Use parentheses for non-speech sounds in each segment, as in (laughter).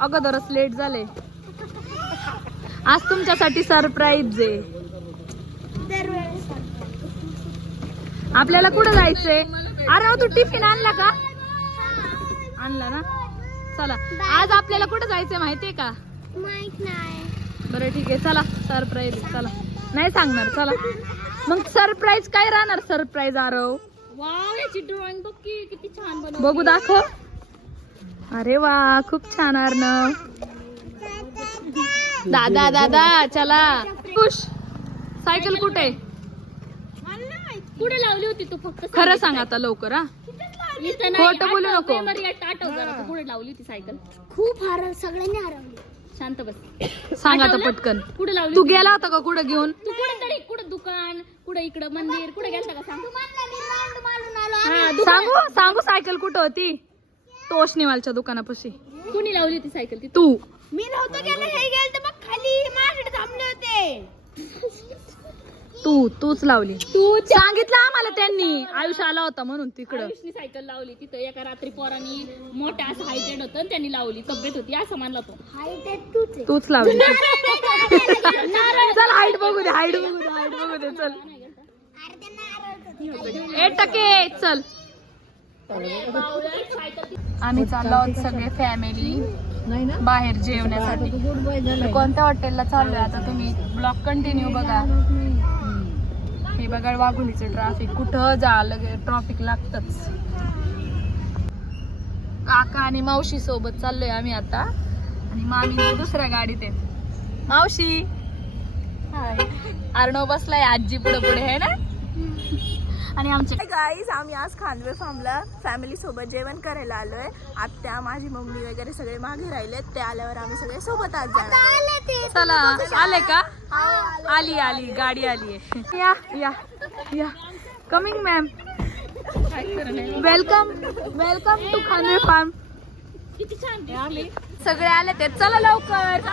अगोदरच लेट झाले. आज तुमच्यासाठी सरप्राईज आहे. आपल्याला कुठं जायचंय? अरे हो, तू टिफिन आणला का? आणला ना? चला. आज आपल्याला कुठं जायचंय माहितीये का? माहीत नाही बरं ठीक आहे चला. सरप्राईज चला. नाही सांगणार चला. मग सरप्राईज काय राहणार सरप्राईज आरव? ड्रॉइंग बघ की किती छान बनव बघू दाखव. अरे वा खूप छान अर्णव. दादा दादा चला. खुश सायकल कुठे? कुठे लावली होती तू फक्त खरं सांग आता लवकर हा. इथं खोटं बोलू नको. कुठे लावली होती सायकल. खूप हरव सगळ्यांनी हरवली. शांत बस. सांग आता? पटकन. कुठे लावली तू? गेला होता का कुठं घेऊन? तू कुठे तरी कुठं दुकान कुठे इकडं मंदिर कुठे गेलता का? हा, सांगू सांगू सायकल कुठं होती? तोषणीवालच्या दुकानापाशी. कुणी लावली होती सायकल ती तू. मी नव्हतं गेलं हे गेलं मग खाली माझ्याकडे थांबले होते. तू तूच लावली. तू सांगितलं आम्हाला त्यांनी. आयुष्य आला होता म्हणून तिकडं. आयुषनी सायकल लावली तिथं. एका रात्री पोरांनी मोठ्या असं हायटेड होतं आणि त्यांनी लावली. तब्येत होती असं मानला तो. हायटेड तूच लावली. (laughs) चल हाईट बघू दे हाईट बघू दे हाईट बघू दे चल. ए टके चल. आम्ही चाललो आहोत सगळे फॅमिली बाहेर जेवण्यासाठी. कोणत्या हॉटेलला चाललोय? आता तुम्ही ब्लॉग कंटिन्यू बघा. हे बघा वाघुलीचं ट्रॅफिक कुठं झालं ट्रॅफिक लागतच. काका आणि मावशी सोबत चाललोय आम्ही आता. आणि मामी दुसऱ्या गाडीत आहे मावशी! हाय अर्णव बसलाय आजी पुढे पुढे आहे ना? आणि आमचे गाईज आम्ही आज खानवे फार्मला फॅमिली सोबत जेवण करायला आलोय. आत्या माझी मम्मी वगैरे सगळे मागे राहिलेत. ते आल्यावर आम्ही सगळे सोबत आज जाणार चला आले का? आली. आली गाडी आली आहे. या या या. Coming ma'am welcome welcome to Khanwe farm किती छान सगळे आले ते. चला लवकर.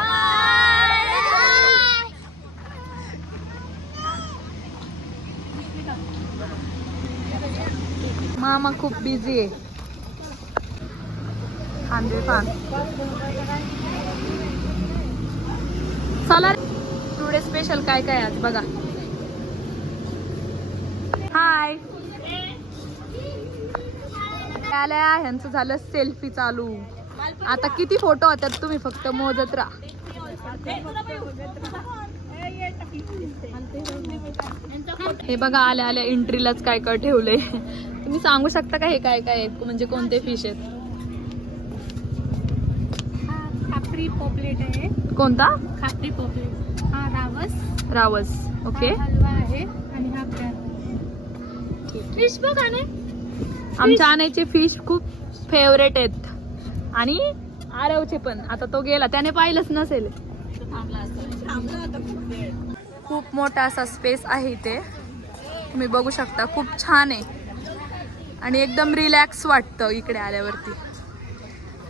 मामा खूप बिझी आहे. खानवे पान चला टुडे स्पेशल काय काय आज बघा. हाय आल्या ह्यांचं झालं सेल्फी चालू. आता किती फोटो होतात तुम्ही फक्त मोजत राहा. हे बघा आल्या आल्या एंट्रीलाच काय काय ठेवले तुम्ही सांगू शकता का हे काय काय आहे? म्हणजे कोणते फिश आहेत? खापरी पॉपलेट आहे. कोणता? खापरी पॉपलेट हा रावस. रावस. ओके हा हलवा आहे आणि हा फिश बघा ना आमच्या आणायचे फिश खूप फेवरेट आहेत. आणि आरवचे पण. आता तो गेला. त्याने पाहिलंच नसेल. खूप मोठा असा स्पेस आहे इथे. तुम्ही बघू शकता. खूप छान आहे. आणि एकदम रिलॅक्स वाटतं इकडे आल्यावरती.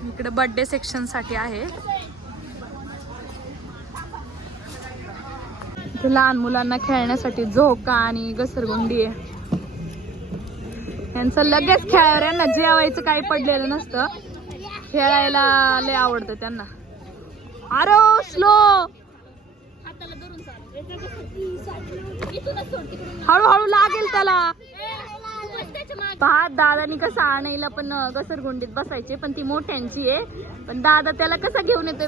इकडे बर्थडे सेक्शनसाठी आहे. इथे लहान मुलांना खेळण्यासाठी झोका आणि घसरगुंडी आहे. यांचं लगेच खेळावर यांना जेवायचं काही पडलेलं नसतं. खेळायला लय आवडतं त्यांना. अरे स्लो! हळूहळू लागेल त्याला. पहा दादानी कसं आणायला पण घसरगुंडीत बसायचे पण ती मोठ्यांची आहे. पण दादा त्याला कसं घेऊन येतो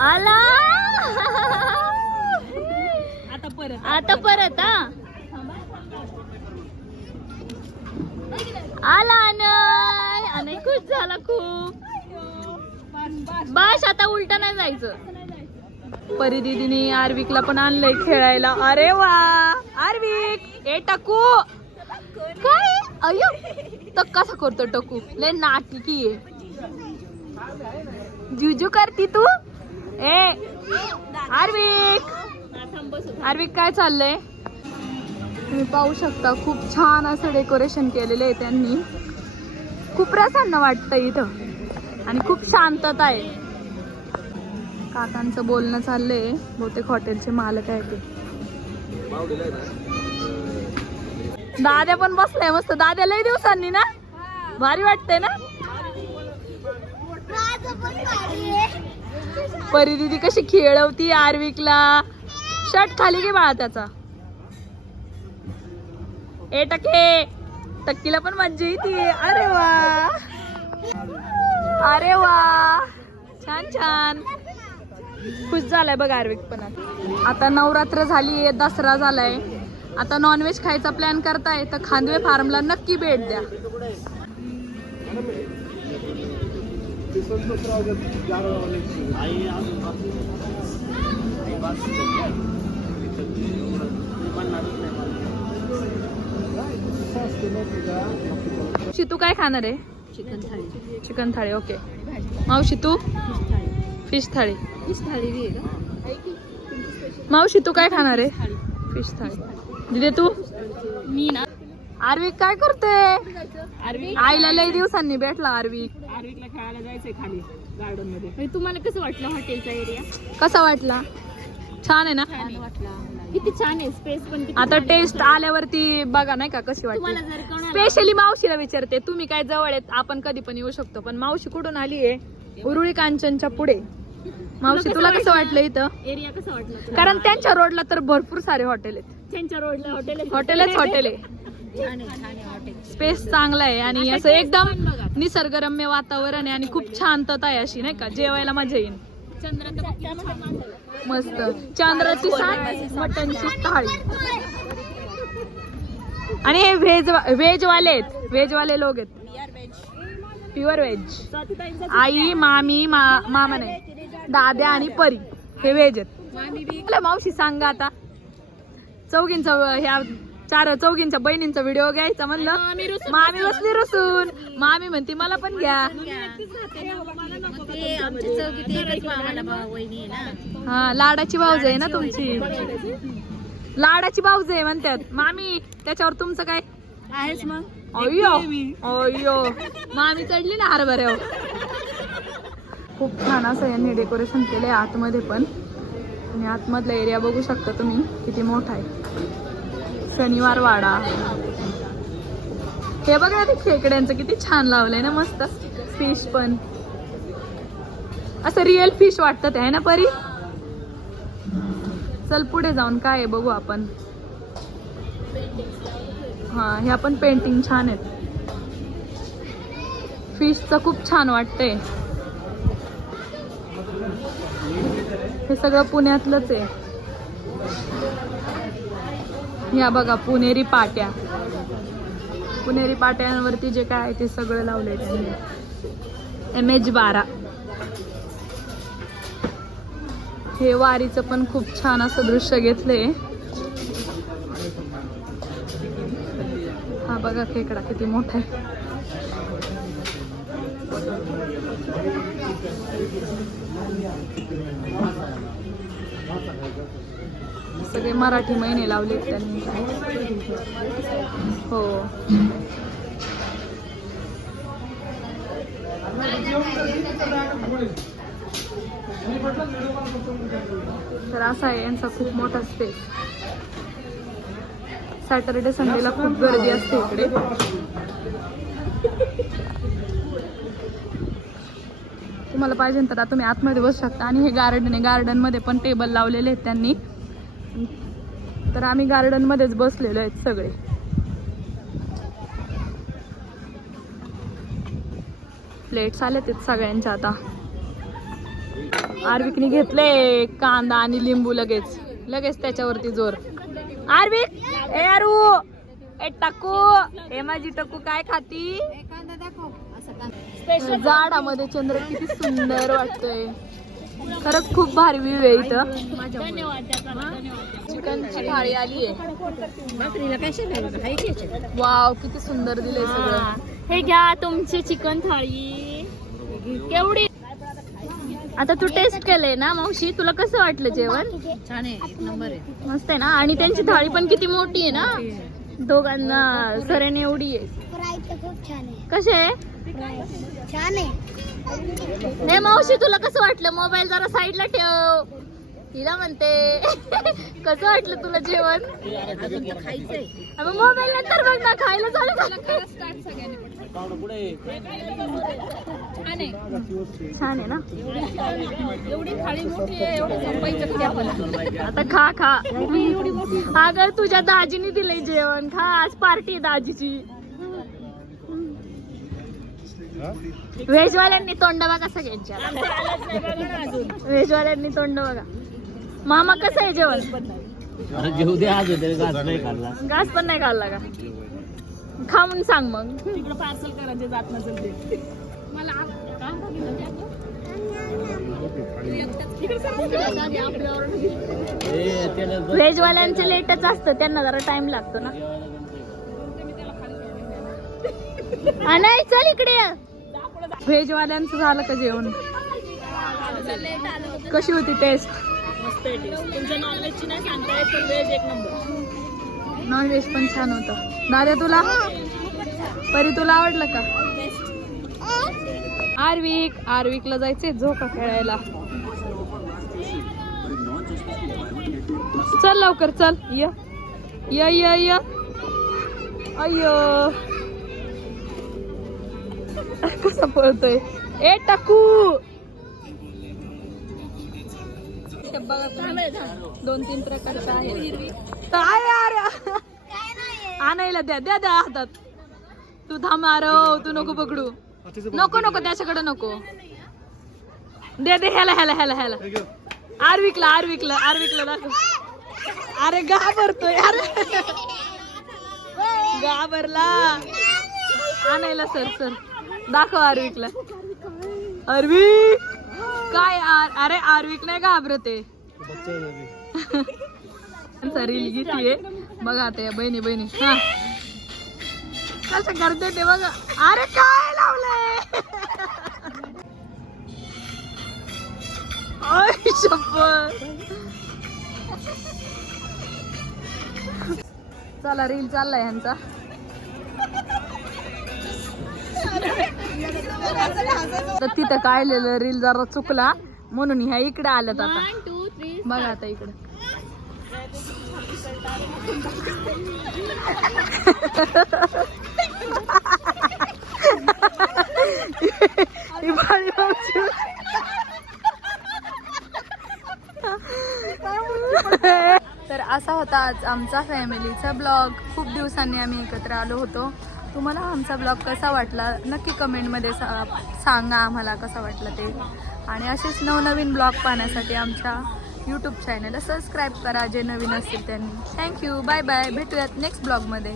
आला! आता परत आता परत. हा? आला अनय अनय खुश झाला खूप. बस आता उलटा नाही जायचं. परी दिदीने आर्विकला पण आणलंय खेळायला. अरे वा! आर्विक! ए टकू! काय? अयो तर कसा करतो टकू. लय नाटकी आहे जुजू करती तू? ए आर्विक! आर्विक काय चाललंय? तुम्ही पाहू शकता खूप छान असं डेकोरेशन केलेलं आहे त्यांनी. खूप प्रसन्न वाटतं इथं. आणि खूप शांतता आहे. काकांचं बोलणं चाललंय. बहुतेक हॉटेलचे मालक आहे ते. दाद्या पण बसलाय मस्त. दाद्या लय दिवसांनी ना? भारी वाटतंय ना? परी दिदी कशी खेळवती आर्विकला शर्ट खाली घे बाळा त्याचा. ए टके. टक्कीला पण मज्जा येते. अरे वा. अरे वा. छान छान. खुश झालाय बघ आर्विक पण आता. नवरात्र झाली दसरा झालाय. आता नॉनव्हेज खायचा प्लॅन करताय तर खांदवे फार्मला नक्की भेट द्या. मावशी तू काय खाणार आहे? Chicken thali. Chicken thali okay मावशी तू? फिश थाळी. फिश थाळी मावशी तू काय खाणार आहे? फिश थाळी. दिदे तू? मी ना. आर्विक काय करते? आर्वी? आईला लई दिवसांनी भेटला आर्विक आर्विकला खेळायला जायचंय खाली गार्डनमध्ये तुम्हाला कसं वाटलं हॉटेलचा एरिया कसा वाटला? छान आहे ना? किती छान आहे. स्पेस पण आता. टेस्ट आल्यावरती बघा नाही का कशी वाटते स्पेशली मावशीला विचारते. तुम्ही काय जवळ आहेत आपण कधी पण येऊ शकतो. पण मावशी कुठून आली आहे उरुळी कांचनच्या पुढे. मावशी तुला कसं वाटलं? इथं? एरिया कसा वाटला तुला? कारण त्यांच्या रोडला तर भरपूर सारे हॉटेल आहेत. त्यांच्या रोडला हॉटेल हॉटेलच हॉटेल आहे. छान आहे छान आहे हॉटेल. स्पेस चांगला आहे आणि असं एकदम. निसर्गरम्य वातावरण आहे आणि खूप शांतता आहे अशी नाही का? जेवायला मजा येईल. छान आहे. मस्त. चांद्राची साथ मटनची थाळी. आणि हे व्हेज व्हेज वाले आहेत. व्हेज वाले लोक आहेत. प्युअर व्हेज स्वातीताईंचा आई मामी मा मामा नाही. दाद्या आणि परी. हे व्हेज आहेत. मावशी सांगा आता. चौघींचा ह्या चार चौघींच्या बहिणींचा व्हिडिओ घ्यायचा म्हणलं. मामी रुसून मामी बसली. रुसून. मामी म्हणती मला पण घ्या. हा लाडाची भाऊज आहे ना तुमची? लाडाची भाऊज आहे म्हणतात. मामी त्याच्यावर तुमचं काय? आहेच मग. अय्यो अय्यो. मामी चढली ना हरभऱ्यावर. खूप छान असं यांनी डेकोरेशन केलं आहे आतमध्ये पण. आणि आतमधला एरिया बघू शकता तुम्ही किती मोठा आहे. शनिवार वाडा. हे बघा ते खेकड्यांचं किती छान लावलंय ना मस्त. फिश पण. असं रिअल फिश वाटतं ते आहे ना परी? चल पुढे जाऊन काय आहे बघू आपण. हा ह्या पण पेंटिंग छान आहेत. फिशचं खूप छान वाटतंय. हे सगळं पुण्यातलंच आहे. या बघा पुणेरी पाट्या. पुणेरी पाट्यांवरती जे काय आहे ते सगळं लावलंय त्यांनी. एम एच बारा. हे वारीचं पण खूप छान असं दृश्य घेतलंय. हा बघा खेकडा किती मोठा आहे. सगळे मराठी महिने लावलेत त्यांनी. हो. तर असा आहे यांचा खूप मोठा स्पेस सॅटर्डे संडेला खूप गर्दी असते इकडे. तुम्हाला पाहिजे तर आता तुम्ही आतमध्ये बसू शकता. आणि हे गार्डन आहे. गार्डनमध्ये पण टेबल लावलेले आहेत त्यांनी. तर आम्ही गार्डन मध्येच बसलेलो आहेत सगळे. प्लेट्स आले आहेत सगळ्यांच्या आता. आर्विकने घेतले कांदा आणि लिंबू लगेच. लगेच त्याच्यावरती जोर. आर्विक! ए अरू! ए टाकू ए माझी टाकू काय खाती? झाडामध्ये चंद्र किती सुंदर वाटतोय. खरंच खूप भारी व्ह्यू आहे इथं. चिकनची थाळी आली आहे. वाव किती सुंदर दिलंय सगळं. हे घ्या तुमची चिकन थाळी. केवढी? आता तू टेस्ट केलंय ना मावशी? तुला कसं वाटलं जेवण? छान आहे एक नंबर आहे. मस्त आहे ना? आणि त्यांची थाळी पण किती मोठी आहे ना? दोघांना सऱ्याने एवढी आहे. फ्राय तर खूप छान आहे. कसे आहे? छान आहे. नाही मावशी तुला कसं वाटलं? मोबाईल जरा साईडला ठेव. तिला म्हणते. (laughs) कसं वाटलं तुला जेवण? मोबाईल नंतर बघ ना खायला चालू झालं. छान आहे ना? आता खा खा. अगं तुझ्या दाजीने दिलंय जेवण. खा आज पार्टी आहे दाजीची. व्हेजवाल्यांनी तोंड बघा सगळ्यांच्या. व्हेजवाल्यांनी तोंड बघा. मामा कसं आहे जेवण? अरे जेवू दे आज होते घास नाही खाल्ला. घास पण नाही खाल्ला का? खा म्हणून सांग मग. ए, त्याला बघ. व्हेजवाल्यांचे लेटच असतं त्यांना जरा टाइम लागतो ना. हा, नाही चल इकडे ये. व्हेजवाल्यांचं झालं का जेवण? कशी होती टेस्ट नॉनव्हेज पण छान होतं. दादा तुला? परी तुला आवडलं का? आर्विक आर्विकला जायचंय झोका खेळायला. चल लवकर चल. य. य य य. अय्यो. कसा पळतोय? ए टाकू! दोन तीन प्रकारचा आहे. आणायला द्या द्या द्या हातात. तू थांबार तू नको पकडू. नको नको त्याच्याकडे नको. दे दे ह्याला ह्याला ह्याला ह्याला. आर्विकला आर्विकला आर्विकला दाखव. अरे घाबरतोय. अरे. घाबरला. आणायला सर सर. दाखव आर्विकला. आर्विक काय अरे आर्विक नाही घाबरते रील घेतीये. बघा आता या बहिणी बहिणी हा. कसं करते ते बघा. अरे काय लावलंय? आय चला रील चाललाय ह्यांचा. तर तिथं काढलेलं रील जरा चुकला. म्हणून ह्या इकडे आल्यात आता. बघा आता इकडे. तर असा होता आज आमचा फॅमिलीचा ब्लॉग खूप दिवसांनी आम्ही एकत्र आलो होतो. तुम्हाला आमचा ब्लॉग कसा वाटला? नक्की कमेंटमध्ये सा सांगा आम्हाला कसा वाटला ते. आणि असेच नवनवीन ब्लॉग पाहण्यासाठी आमच्या यूट्यूब चॅनलला सबस्क्राईब करा जे नवीन असतील त्यांनी. थँक्यू बाय बाय भेटूयात नेक्स्ट ब्लॉगमध्ये